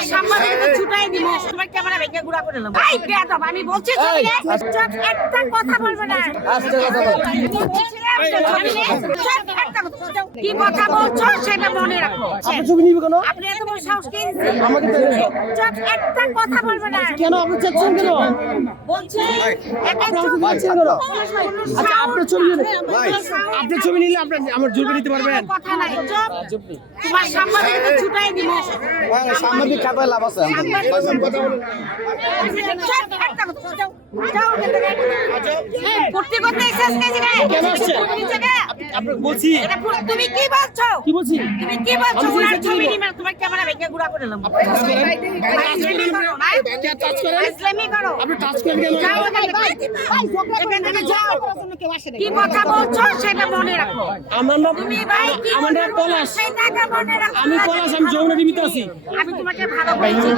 তোমার সাংবাদিককে ছুটাই দিব, তোমার ক্যামেরা ভেঙে গুড়া করে নেব। এই বেয়াদব, আমি বলছি ছবিরে চুপ, একটা কথা বলবে না। আস্তে কথা বল। কি কথা বলছো সেটা মনে রাখো। আপনি ছবি নিবে কেন? আপনি এত বড় সাহস কে দিয়েছে? আমাকে চুপ, একটা কথা বলবে না। কেন আপনি চাচ্ছেন কেন? বলছি আপনি চাচ্ছেন কেন? আচ্ছা আপনার ছবি নিলে আপনি ছবি নিলে আপনি আমার জোর নিতে পারবেন? কথা নাই, চুপ। তোমার সাংবাদিককে ছুটাই দিব। সাংবাদিক খাতায় লাভ আছে করতে করতে এসেছ কে জায়গায়? কেন আসছে? আপনি বলছি তুমি কি বলছো? কি বলছি? তুমি কি বলছো? ওনার ছবি নিয়ে তোমার ক্যামেরা ভেঙে গুড়া করে নেব। ইসলামি করো। আপনি টাচ করেন কেন? যাও এখান থেকে যাও। কি কথা বলছো সেটা মনে রাখো। আমার নাম তুমি ভাই কি আমার নাম পলাশ। সেটাকে মনে রাখো। আমি পলাশ, আমি যমুনা টিভিতে আছি। আমি তোমাকে ভালোবাসি।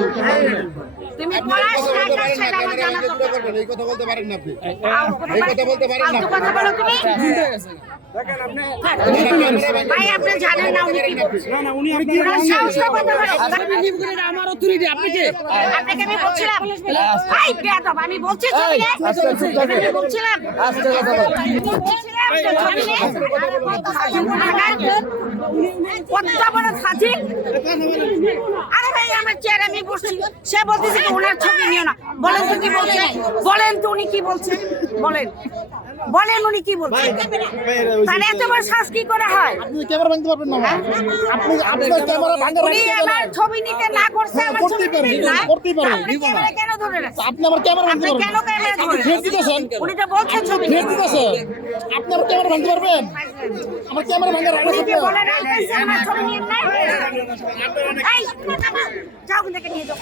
তুমি পলাশ না সেটা আমার জানা দরকার। এই কথা বলতে পারেন না আপনি। এই কথা বলতে পারেন না। কথা বলো তুমি। ভাই আপনি জানেন না উনি কি বলছে? না না উনি আপনি সাহসটা কথা বলো। আমার অথরিটি আপনি কে? আপনাকে আমি বলছিলাম এই বেয়াদব, আমি বলছি ছবিরে আমি বলছিলাম আস্তে কথা বল। কত বড় ফাজিল। আরে ভাই আমার চেয়ারে আমি বসছি, সে বলতেছে কি ওনার ছবি নিও না। বলেন তো কি বলছে? বলেন তো উনি কি বলছে? বলেন বলেন উনি কি বলছে? তাহলে এত বড় শ্বাস কি করে হয়? আপনি ক্যামেরা ভাঙতে পারবেন না। আপনি আপনার ক্যামেরা ভাঙার উনি আমার ছবি নিতে না করছে, আমার ছবি নিতে না করতেই পারেন। আপনি ক্যামেরা কেন ধরে রাখছেন? আপনি আমার ক্যামেরা ভাঙতে আপনি পারবেন। কেন ক্যামেরা ধরে থ্রেট দিতেছেন? উনি তো বলছেন ছবি থ্রেট দিতেছেন? আপনি আমার ক্যামেরা ভাঙতে পারবেন? আমার ক্যামেরা ভাঙার আগে উনি কি বলে রাখছেন আমার ছবি নিয়ে নাই? এই যাও ওখান থেকে নিয়ে যাও।